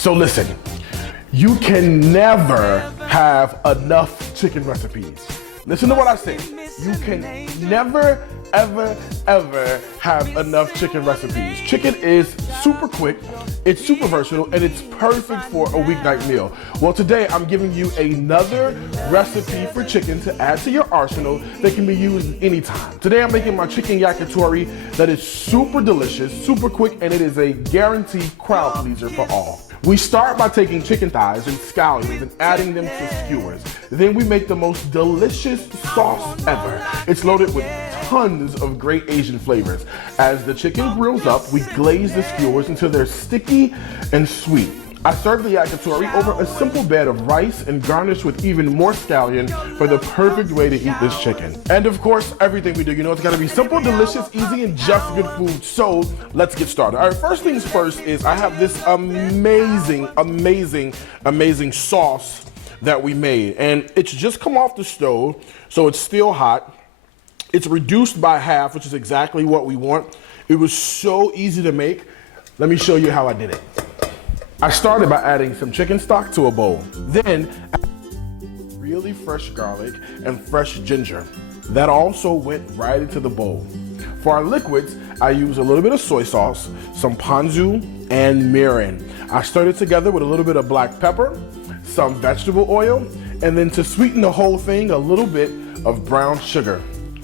So listen, you can never have enough chicken recipes. Listen to what I say. You can never, ever, ever have enough chicken recipes. Chicken is super quick, it's super versatile, and it's perfect for a weeknight meal. Well, today I'm giving you another recipe for chicken to add to your arsenal that can be used anytime. Today I'm making my chicken yakitori that is super delicious, super quick, and it is a guaranteed crowd pleaser for all. We start by taking chicken thighs and scallions and adding them to skewers. Then we make the most delicious sauce ever. It's loaded with tons of great Asian flavors. As the chicken grills up, we glaze the skewers until they're sticky and sweet. I serve the yakitori over a simple bed of rice and garnish with even more scallion for the perfect way to eat this chicken. And of course, everything we do, you know, it's gotta be simple, delicious, easy, and just good food. So let's get started. All right, first things first is I have this amazing sauce that we made. And it's just come off the stove, so it's still hot. It's reduced by half, which is exactly what we want. It was so easy to make. Let me show you how I did it. I started by adding some chicken stock to a bowl. Then, really fresh garlic and fresh ginger. That also went right into the bowl. For our liquids, I use a little bit of soy sauce, some ponzu, and mirin. I stirred it together with a little bit of black pepper, some vegetable oil, and then to sweeten the whole thing, a little bit of brown sugar.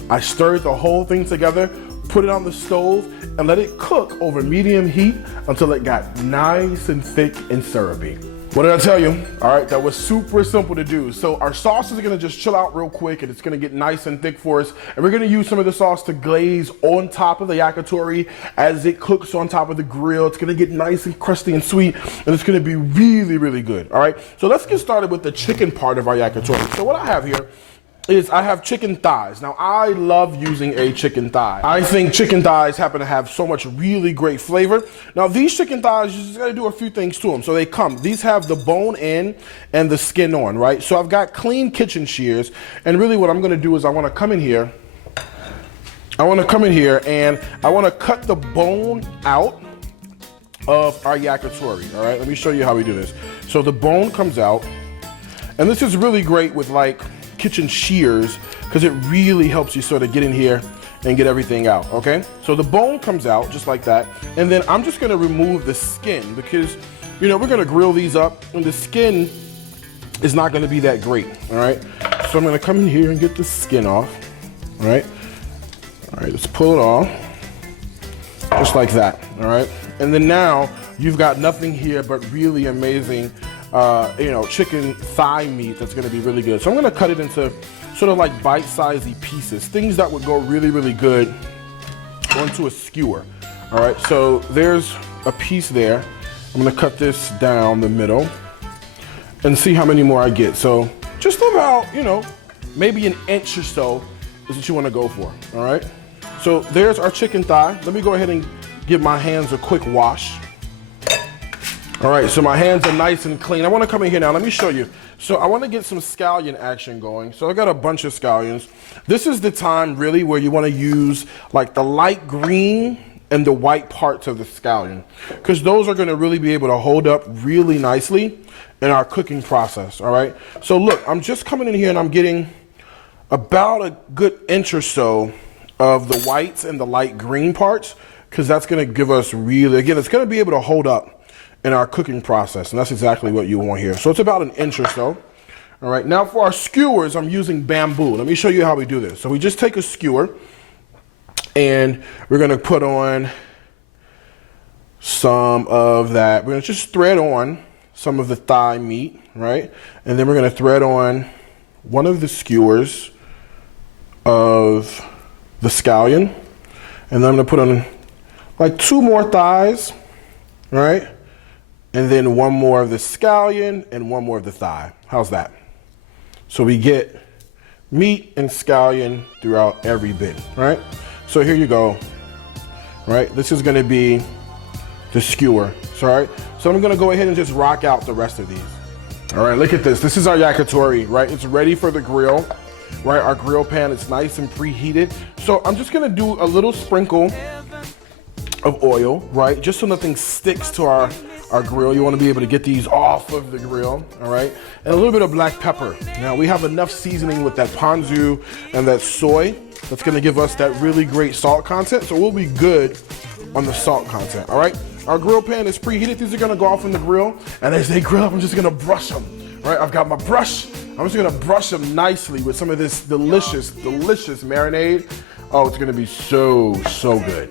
I stirred the whole thing together, put it on the stove, and let it cook over medium heat until it got nice and thick and syrupy. What did I tell you? All right, that was super simple to do. So our sauce is gonna just chill out real quick, and it's gonna get nice and thick for us. And we're gonna use some of the sauce to glaze on top of the yakitori as it cooks on top of the grill. It's gonna get nice and crusty and sweet, and it's gonna be really, really good, all right? So let's get started with the chicken part of our yakitori. So what I have here is I have chicken thighs. Now, I love using a chicken thigh. I think chicken thighs happen to have so much really great flavor. Now, these chicken thighs, you just gotta do a few things to them. So these have the bone in and the skin on, right? So I've got clean kitchen shears, and really what I'm gonna do is I wanna come in here and I wanna cut the bone out of our yakitori, all right? Let me show you how we do this. So the bone comes out, and this is really great with like kitchen shears because it really helps you sort of get in here and get everything out, okay? So the bone comes out just like that, and then I'm just gonna remove the skin because, you know, we're gonna grill these up and the skin is not gonna be that great, all right? So I'm gonna come in here and get the skin off, all right? All right, let's pull it off, just like that, all right? And then now you've got nothing here but really amazing you know, chicken thigh meat that's gonna be really good. So I'm gonna cut it into sort of like bite-sized pieces, things that would go really, really good onto a skewer. All right, so there's a piece there. I'm gonna cut this down the middle and see how many more I get. So just about, you know, maybe an inch or so is what you wanna go for, all right? So there's our chicken thigh. Let me go ahead and give my hands a quick wash. All right, so my hands are nice and clean. I wanna come in here now, let me show you. So I wanna get some scallion action going. So I got a bunch of scallions. This is the time really where you wanna use like the light green and the white parts of the scallion, because those are gonna really be able to hold up really nicely in our cooking process, all right? So look, I'm just coming in here and I'm getting about a good inch or so of the whites and the light green parts, because that's gonna give us really, again, it's gonna be able to hold up in our cooking process, and that's exactly what you want here. So it's about an inch or so. All right, now for our skewers, I'm using bamboo. Let me show you how we do this. So we just take a skewer, and we're gonna put on some of that. We're gonna just thread on some of the thigh meat, right? And then we're gonna thread on one of the skewers of the scallion, and then I'm gonna put on like 2 more thighs, right? And then 1 more of the scallion and 1 more of the thigh. How's that? So we get meat and scallion throughout every bit, right? So here you go, right? This is gonna be the skewer, all right? So I'm gonna go ahead and just rock out the rest of these. All right, look at this. This is our yakitori, right? It's ready for the grill, right? Our grill pan is nice and preheated. So I'm just gonna do a little sprinkle of oil, right? Just so nothing sticks to our our grill. You want to be able to get these off of the grill, all right? And a little bit of black pepper. Now we have enough seasoning with that ponzu and that soy that's gonna give us that really great salt content, so we'll be good on the salt content, all right? Our grill pan is preheated. These are gonna go off in the grill, and as they grill up, I'm just gonna brush them, all right? I've got my brush. I'm just gonna brush them nicely with some of this delicious, delicious marinade. Oh, it's gonna be so, so good.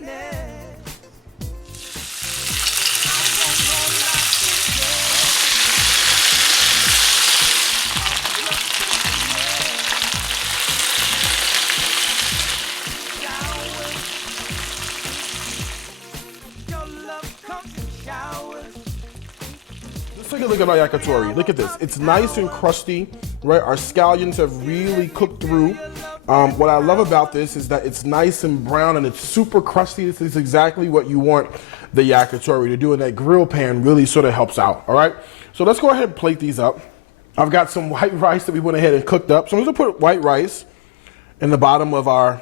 Let's take a look at our yakitori. Look at this. It's nice and crusty, right? Our scallions have really cooked through. What I love about this is that it's nice and brown and it's super crusty. This is exactly what you want the yakitori to do, and that grill pan really sort of helps out, all right? So let's go ahead and plate these up. I've got some white rice that we went ahead and cooked up. So I'm gonna put white rice in the bottom of our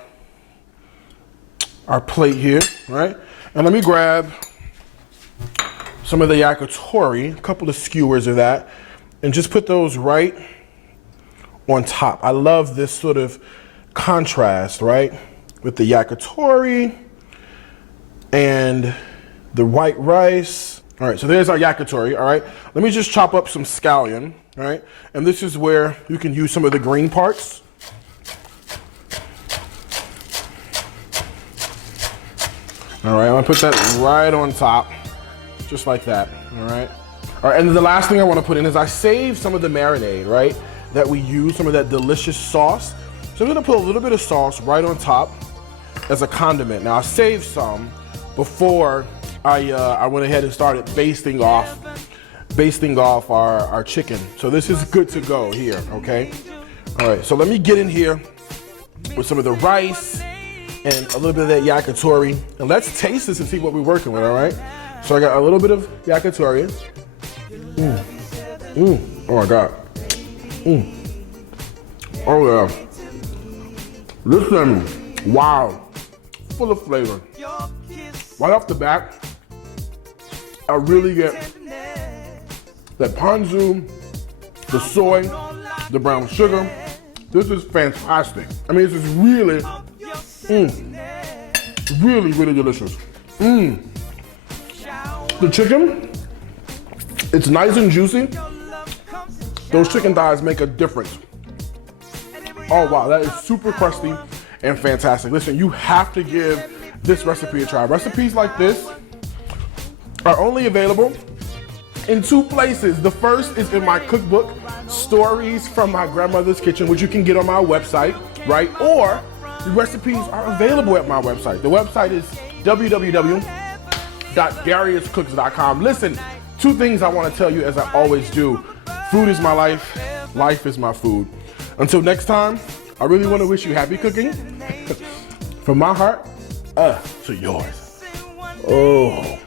plate here, right? And let me grab some of the yakitori, a couple of skewers of that, and just put those right on top. I love this sort of contrast, right? With the yakitori and the white rice. All right, so there's our yakitori, all right? Let me just chop up some scallion, all right? And this is where you can use some of the green parts. All right, I'm gonna put that right on top, just like that, all right? All right, and the last thing I wanna put in is I saved some of the marinade, right? That we use, some of that delicious sauce. So I'm gonna put a little bit of sauce right on top as a condiment. Now I saved some before I went ahead and started basting off our chicken. So this is good to go here, okay? All right, so let me get in here with some of the rice and a little bit of that yakitori, and let's taste this and see what we're working with, all right? So I got a little bit of yakitori. Oh my God. Oh yeah. Listen, wow, full of flavor. Right off the bat, I really get that ponzu, the soy, the brown sugar. This is fantastic. I mean, this is really, really, really delicious. The chicken, it's nice and juicy. Those chicken thighs make a difference. Oh wow, that is super crusty and fantastic. Listen, you have to give this recipe a try. Recipes like this are only available in 2 places. The first is in my cookbook, Stories from My Grandmother's Kitchen, which you can get on my website, right? Or the recipes are available at my website. The website is www.dariuscooks.com. Listen, 2 things I want to tell you, as I always do. Food is my life. Life is my food. Until next time, I really want to wish you happy cooking. From my heart to yours. Oh.